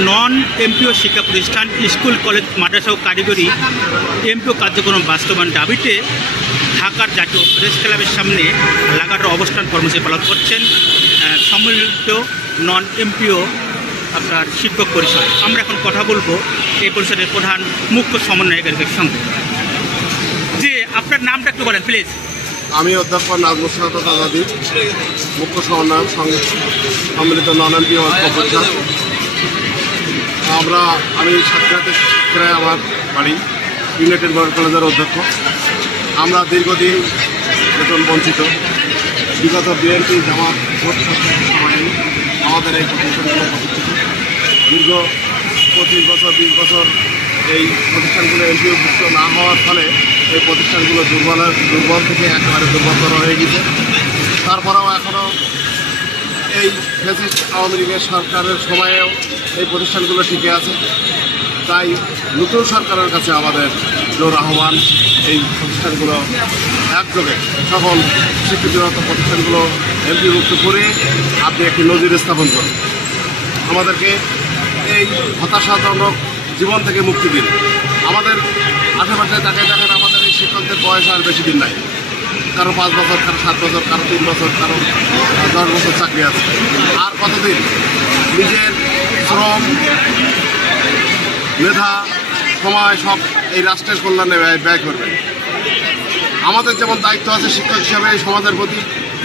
Non MPO শিক্ষা প্রতিষ্ঠান school college মাদ্রাসা ও কারিগরি এমপিও কার্যক্রম বাস্তবায়ন দাবিতে ঢাকার জাতীয় প্রেস ক্লাবের সামনে লাগাতার অবস্থান কর্মসূচি পালন করছেন সম্মিলিত নন এমপিও আপনার শিক্ষক পরিষদ। আমরা এখন কথা বলবো এই পরিষদের প্রধান মুখ্য সমন্বয়কারীদের সঙ্গে। যে আপনার নামটা একটু বলেন প্লিজ। আমি অধ্যক্ষ নাজমুল সাদাত আজাদী, মুখ্য সমন্বয়ক সম্মিলিত নন এমপিও পরিষদ। আমি সাতক্ষীরায় আমার বাড়ি, ইউনাইটেড গভর্নমেন্ট কলেজের অধ্যক্ষ। আমরা দীর্ঘদিন বেতন বঞ্চিত। বিগত বিএনপি জামাত ভোট সময়ে আমাদের এই প্রতিষ্ঠানগুলো প্রতিষ্ঠিত। দীর্ঘ 25 বছর 20 বছর এই প্রতিষ্ঠানগুলো এমপিওভুক্ত না হওয়ার ফলে এই প্রতিষ্ঠানগুলো দুর্বল থেকে একেবারে দুর্বলতর হয়ে গেছে। তারপরেও এখনও এই ফ্যাসিস্ট আওয়ামী লীগের সরকারের সময়েও এই প্রতিষ্ঠানগুলো টিকে আছে। তাই নতুন সরকারের কাছে আমাদের জোর আহ্বান, এই প্রতিষ্ঠানগুলো একযোগে সকল স্বীকৃতিরত প্রতিষ্ঠানগুলো এমপিভুক্ত করে আপনি একটি নজির স্থাপন করুন। আমাদেরকে এই হতাশাজনক জীবন থেকে মুক্তি দিন। আমাদের আশেপাশে তাকায় দেখেন, আমাদের এই শিক্ষকদের বয়স আর বেশি দিন নাই। কারো 5 বছর, কারো 7 বছর, কারো 3 বছর, কারো 10 বছর চাকরি আছে। আর কতদিন নিজের শ্রম, মেধা, সময় সব এই রাষ্ট্রের কল্যাণে ব্যয় করবে? আমাদের যেমন দায়িত্ব আছে শিক্ষক হিসাবে এই সমাজের প্রতি,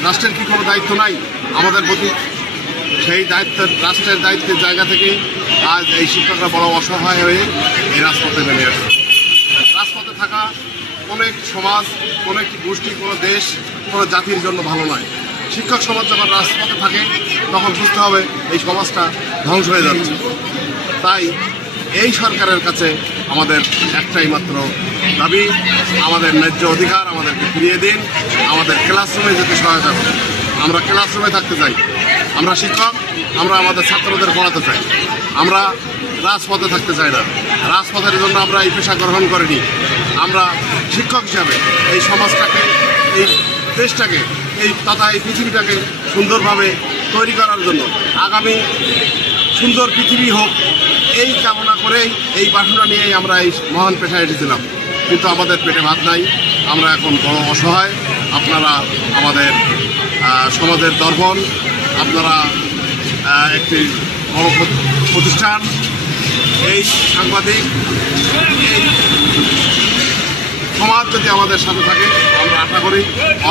রাষ্ট্রের কি কোনো দায়িত্ব নাই আমাদের প্রতি? সেই দায়িত্বের, রাষ্ট্রের দায়িত্বের জায়গা থেকে আজ এই শিক্ষকরা বড় অসহায় হয়ে এই রাজপথে নেমে আসে। রাজপথে থাকা কোনো একটি সমাজ, কোনো একটি গোষ্ঠী, কোনো দেশ, কোনো জাতির জন্য ভালো নয়। শিক্ষক সমাজ যখন রাজপথে থাকে তখন বুঝতে হবে এই সমাজটা ধ্বংস হয়ে যাচ্ছে। তাই এই সরকারের কাছে আমাদের একটাই মাত্র দাবি, আমাদের ন্যায্য অধিকার আমাদেরকে ফিরিয়ে দিন। আমাদের ক্লাসরুমে যেতে সহায়তা করুন। আমরা ক্লাসরুমে থাকতে চাই। আমরা শিক্ষক, আমরা আমাদের ছাত্রদের পড়াতে চাই। আমরা রাজপথে থাকতে চাই না। রাজপথের জন্য আমরা এই পেশা গ্রহণ করিনি। আমরা শিক্ষক হিসাবে এই সমাজটাকে, এই দেশটাকে, তথা এই পৃথিবীটাকে সুন্দরভাবে তৈরি করার জন্য, আগামী সুন্দর পৃথিবী হোক এই কামনা করেই, এই বাসনা নিয়েই আমরা এই মহান পেশায় এসেছিলাম। কিন্তু আমাদের পেটে ভাত নাই, আমরা এখন বড় অসহায়। আপনারা আমাদের সমাজের দর্পণ, আপনারা একটি বড় প্রতিষ্ঠান, এই সাংবাদিক, এই সমাজ যদি আমাদের সাথে থাকে, আমরা আশা করি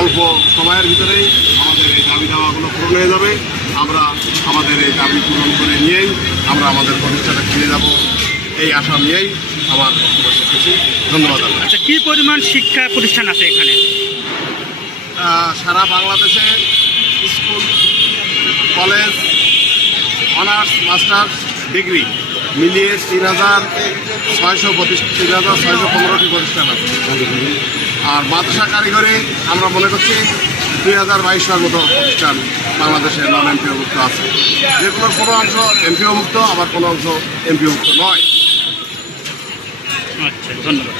অল্প সময়ের ভিতরেই আমাদের এই দাবি দাওয়াগুলো পূরণ হয়ে যাবে। আমরা আমাদের এই দাবি পূরণ করে নিয়েই আমরা আমাদের প্রতিষ্ঠানে ফিরে যাব, এই আশা নিয়েই আমার বক্তব্য শেষ করছি। ধন্যবাদ। আচ্ছা, কী পরিমাণ শিক্ষা প্রতিষ্ঠান আছে এখানে? সারা বাংলাদেশে school, college, honours, masters, degree মিলিয়ে 3,615টি প্রতিষ্ঠান আছে। আর মাদ্রাসা কারিগরি আমরা মনে করছি 2022 মতো প্রতিষ্ঠান বাংলাদেশে নন এমপিওভুক্ত আছে, যেগুলোর কোনো অংশ এমপিওভুক্ত, আবার কোনো অংশ এমপিওভুক্ত নয়। আচ্ছা, ধন্যবাদ।